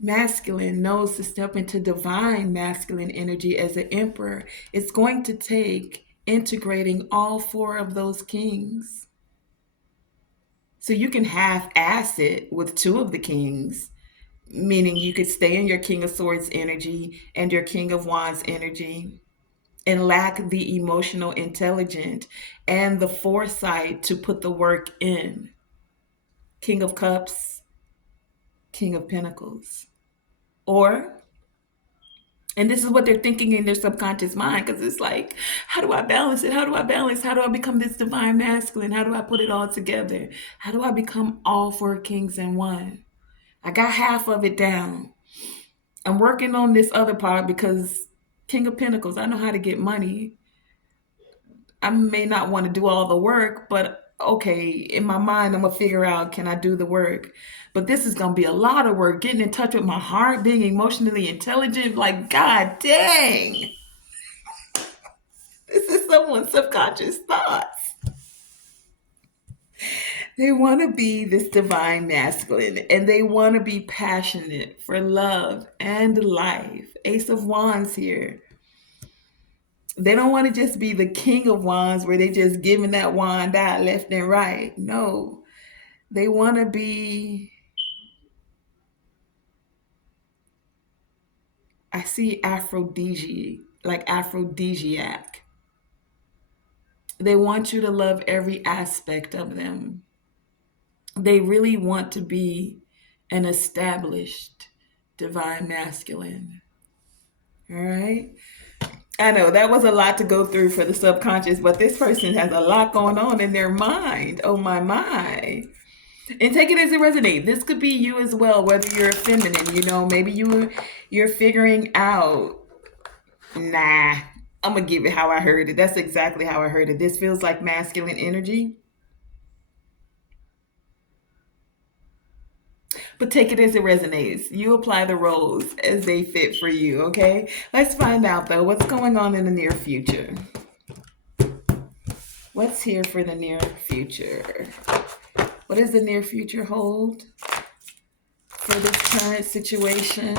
masculine knows to step into divine masculine energy as an emperor. It's going to take integrating all four of those kings. So you can half ass it with two of the kings, meaning you could stay in your King of Swords energy and your King of Wands energy and lack the emotional intelligence and the foresight to put the work in. King of Cups, King of Pentacles. Or, and this is what they're thinking in their subconscious mind, because it's like, how do I balance it? How do I balance? How do I become this divine masculine? How do I put it all together? How do I become all four kings in one? I got half of it down. I'm working on this other part because King of Pentacles, I know how to get money. I may not want to do all the work, but okay, in my mind, I'm gonna figure out, can I do the work? But this is gonna be a lot of work, getting in touch with my heart, being emotionally intelligent. Like, God dang, this is someone's subconscious thoughts. They want to be this divine masculine and they want to be passionate for love and life. Ace of Wands here. They don't want to just be the king of wands where they just giving that wand out left and right. No, they want to be, I see aphrodisiac, like aphrodisiac. They want you to love every aspect of them. They really want to be an established divine masculine. All right. I know that was a lot to go through for the subconscious, but this person has a lot going on in their mind. Oh my my. And take it as it resonates. This could be you as well, whether you're a feminine, maybe you're figuring out, nah, I'm gonna give it how I heard it. That's exactly how I heard it. This feels like masculine energy. But take it as it resonates. You apply the roles as they fit for you, okay? Let's find out though what's going on in the near future. What's here for the near future? What does the near future hold for this current situation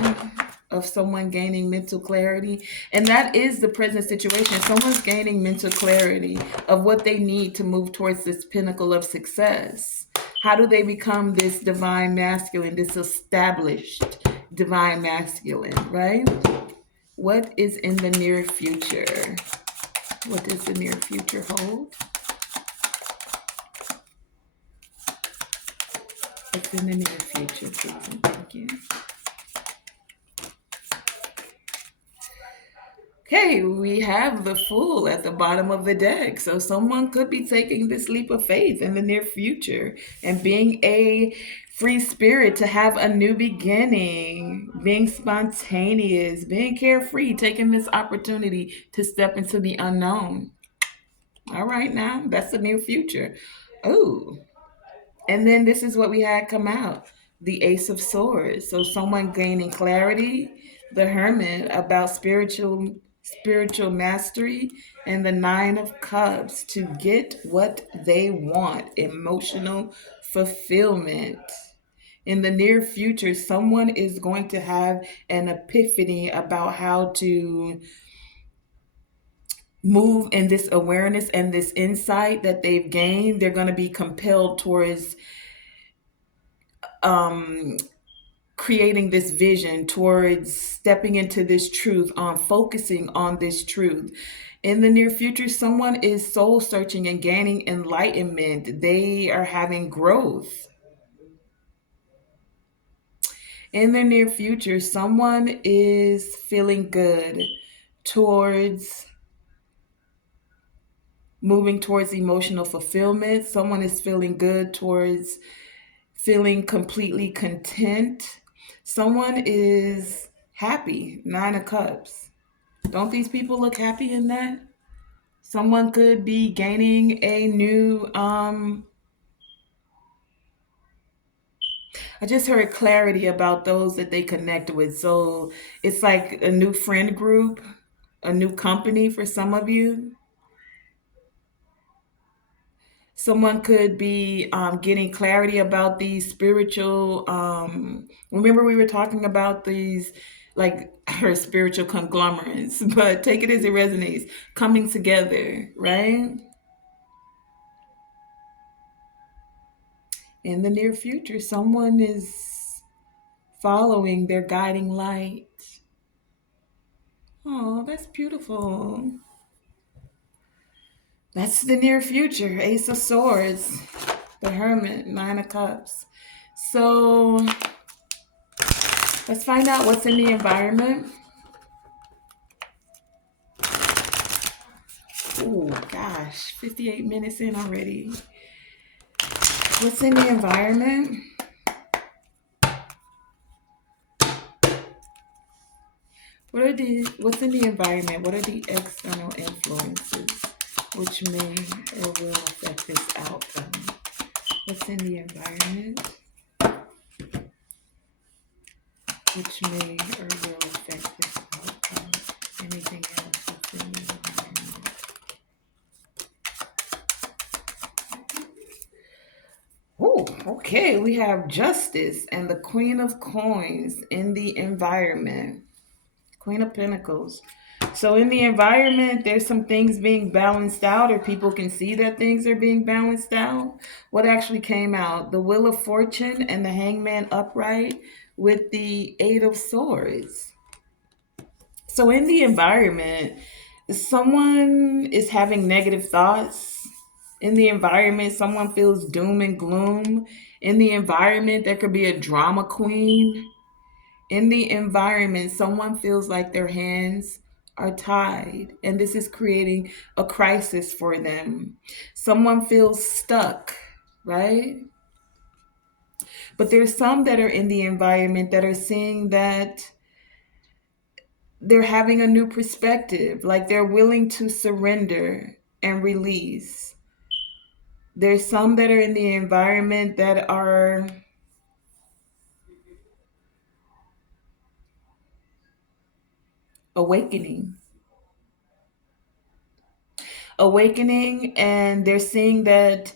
of someone gaining mental clarity? And that is the present situation. Someone's gaining mental clarity of what they need to move towards this pinnacle of success. How do they become this divine masculine, this established divine masculine, right? What is in the near future? What does the near future hold? What's in the near future, please and thank you. Okay, we have the Fool at the bottom of the deck. So someone could be taking this leap of faith in the near future and being a free spirit to have a new beginning, being spontaneous, being carefree, taking this opportunity to step into the unknown. All right, now that's the near future. Oh, and then this is what we had come out, the Ace of Swords. So someone gaining clarity, the Hermit about spiritual mastery, and the Nine of Cups to get what they want, emotional fulfillment. In the near future, someone is going to have an epiphany about how to move in this awareness and this insight that they've gained. They're going to be compelled towards um, creating this vision, towards stepping into this truth, on focusing on this truth. In the near future, someone is soul searching and gaining enlightenment. They are having growth. In the near future, someone is feeling good towards moving towards emotional fulfillment. Someone is feeling good towards feeling completely content. Someone is happy. Nine of Cups. Don't these people look happy in that? Someone could be gaining a new I just heard clarity about those that they connect with. So it's like a new friend group, a new company for some of you. Someone could be getting clarity about these spiritual. Remember, we were talking about these, like her spiritual conglomerates, but take it as it resonates, coming together, right? In the near future, someone is following their guiding light. Oh, that's beautiful. That's the near future. Ace of Swords, the Hermit, Nine of Cups. So let's find out what's in the environment. Oh gosh, 58 minutes in already. What's in the environment? What's in the environment? What are the external influences which may or will affect this outcome? What's in the environment which may or will affect this outcome? Anything else what's in the environment? Oh, okay. We have Justice and the Queen of Coins in the environment. Queen of Pentacles. So in the environment, there's some things being balanced out, or people can see that things are being balanced out. What actually came out? The Wheel of Fortune and the Hangman upright with the Eight of Swords. So in the environment, Someone is having negative thoughts in the environment. Someone feels doom and gloom in the environment. There could be a drama queen in the environment. Someone feels like their hands are tied, and this is creating a crisis for them. Someone feels stuck, right? But there's some that are in the environment that are seeing that they're having a new perspective, like they're willing to surrender and release. There's some that are in the environment that are awakening, and they're seeing that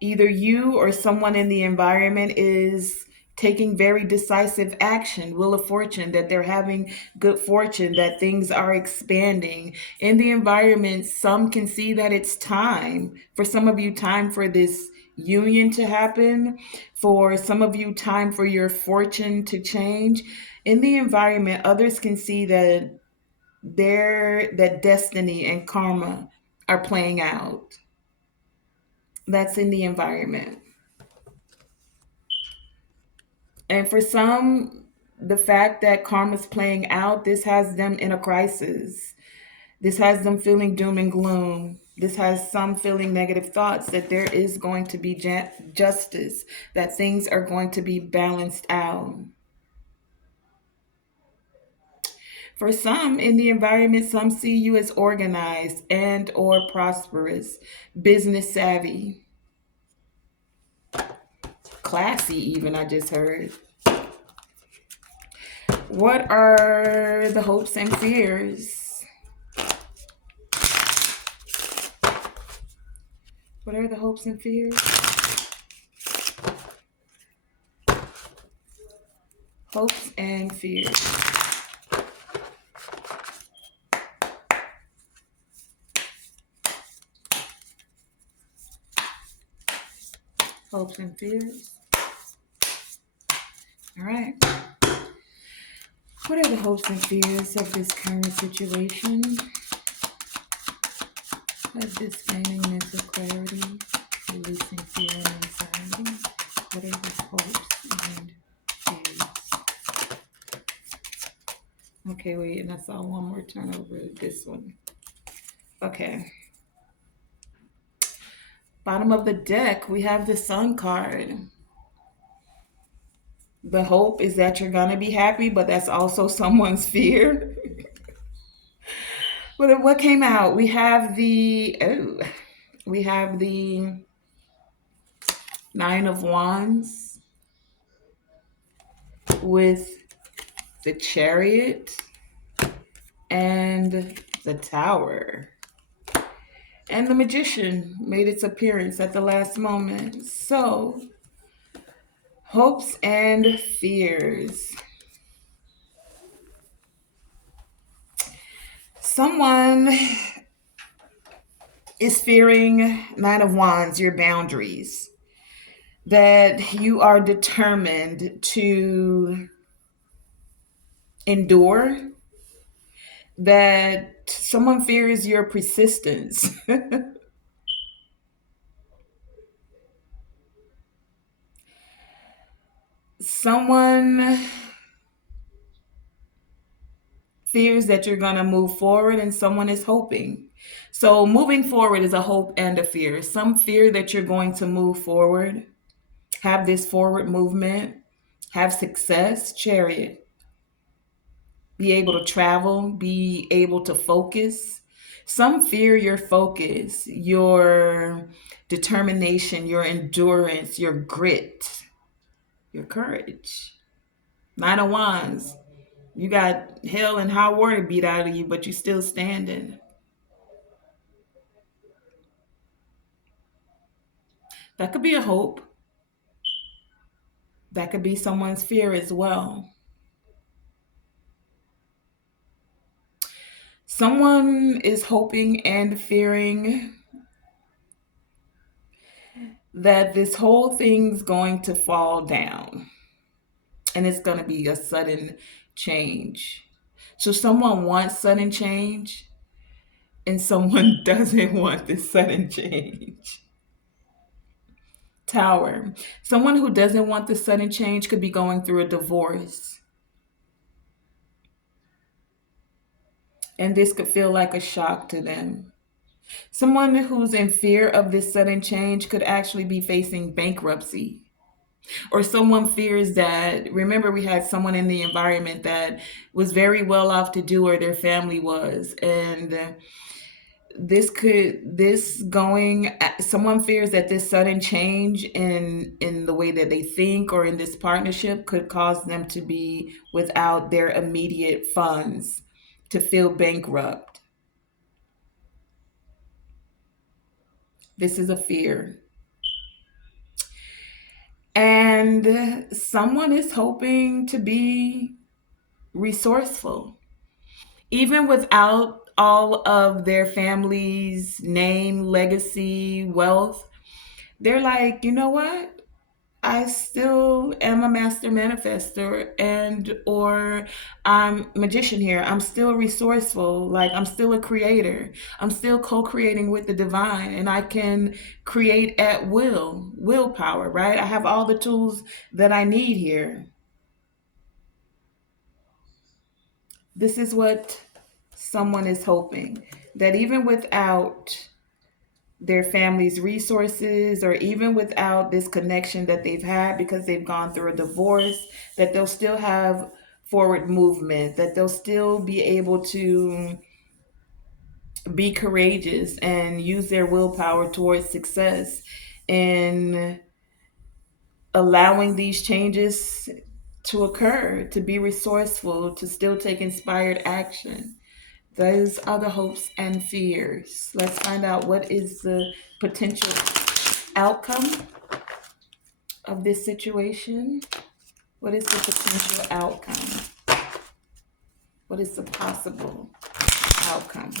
either you or someone in the environment is taking very decisive action, wheel of fortune, that they're having good fortune, that things are expanding in the environment. Some can see that it's time for some of you, time for this union to happen, for some of you, time for your fortune to change in the environment. Others can see that that destiny and karma are playing out. That's in the environment. And for some, the fact that karma's playing out, this has them in a crisis. This has them feeling doom and gloom. This has some feeling negative thoughts that there is going to be justice, that things are going to be balanced out. For some in the environment, some see you as organized and or prosperous, business savvy, classy even, I just heard. What are the hopes and fears? What are the hopes and fears? Hopes and fears. Hopes and fears. All right. What are the hopes and fears of this current situation? Of this gaining mental clarity, releasing fear and anxiety? What are the hopes and fears? Okay, wait, and I saw one more turn over this one. Okay. Bottom of the deck, we have the Sun card. The hope is that you're gonna be happy, but that's also someone's fear. But what came out? We have the Nine of Wands with the Chariot and the Tower. And the Magician made its appearance at the last moment. So, hopes and fears. Someone is fearing, Nine of Wands, your boundaries, that you are determined to endure, that someone fears your persistence. Someone fears that you're going to move forward, and someone is hoping. So, moving forward is a hope and a fear. Some fear that you're going to move forward, have this forward movement, have success, Chariot, be able to travel, be able to focus. Some fear your focus, your determination, your endurance, your grit, your courage. Nine of Wands. You got hell and high water beat out of you, but you still standing. That could be a hope. That could be someone's fear as well. Someone is hoping and fearing that this whole thing's going to fall down and it's going to be a sudden change. So, someone wants sudden change. and someone doesn't want this sudden change. Tower. Someone who doesn't want the sudden change could be going through a divorce, and this could feel like a shock to them. Someone who's in fear of this sudden change could actually be facing bankruptcy. Or someone fears that, remember, we had someone in the environment that was very well off to do, or their family was. And this going, someone fears that this sudden change in the way that they think or in this partnership could cause them to be without their immediate funds, to feel bankrupt. This is a fear. And someone is hoping to be resourceful, even without all of their family's name, legacy, wealth. They're like, you know what? I still am a master manifester, and or I'm magician here. I'm still resourceful. Like, I'm still a creator. I'm still co-creating with the divine, and I can create at will, willpower, right? I have all the tools that I need here. This is what someone is hoping, that even without their family's resources, or even without this connection that they've had because they've gone through a divorce, that they'll still have forward movement, that they'll still be able to be courageous and use their willpower towards success, and allowing these changes to occur, to be resourceful, to still take inspired action. Those are the hopes and fears. Let's find out what is the potential outcome of this situation. What is the potential outcome? What is the possible outcome?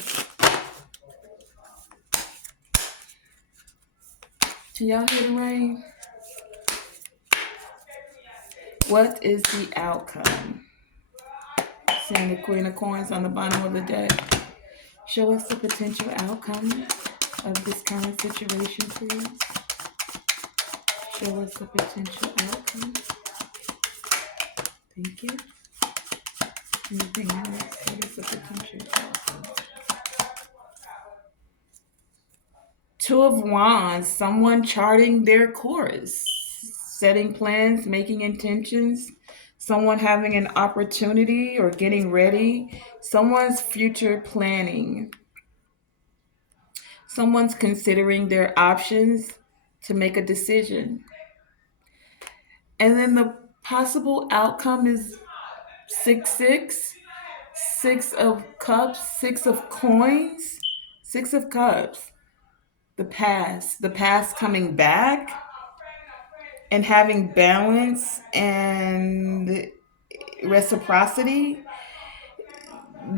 Can y'all hear the rain? What is the outcome? Seeing the Queen of Coins on the bottom of the deck. Show us the potential outcome of this current situation, please. Show us the potential outcome. Thank you. Anything else? What is the potential outcome? Two of Wands, someone charting their course, setting plans, making intentions, someone having an opportunity or getting ready, someone's future planning, someone's considering their options to make a decision. And then the possible outcome is 6 6, 6 of cups, 6 of coins, 6 of cups. The past coming back and having balance and reciprocity.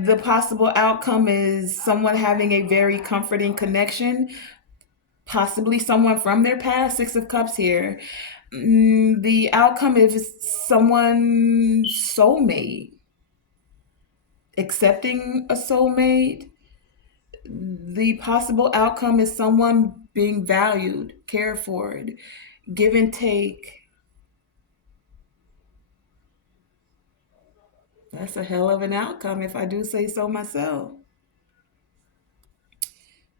The possible outcome is someone having a very comforting connection, possibly someone from their past. 6 of cups here. The outcome is someone soulmate, accepting a soulmate. The possible outcome is someone being valued, cared for, give and take. That's a hell of an outcome, if I do say so myself.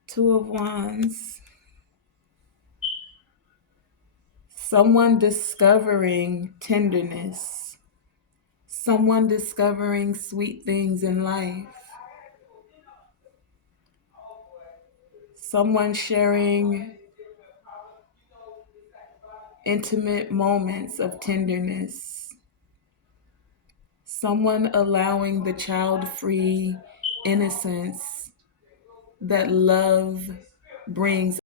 2 of Wands. Someone discovering tenderness. Someone discovering sweet things in life. Someone sharing intimate moments of tenderness. Someone allowing the child-free innocence that love brings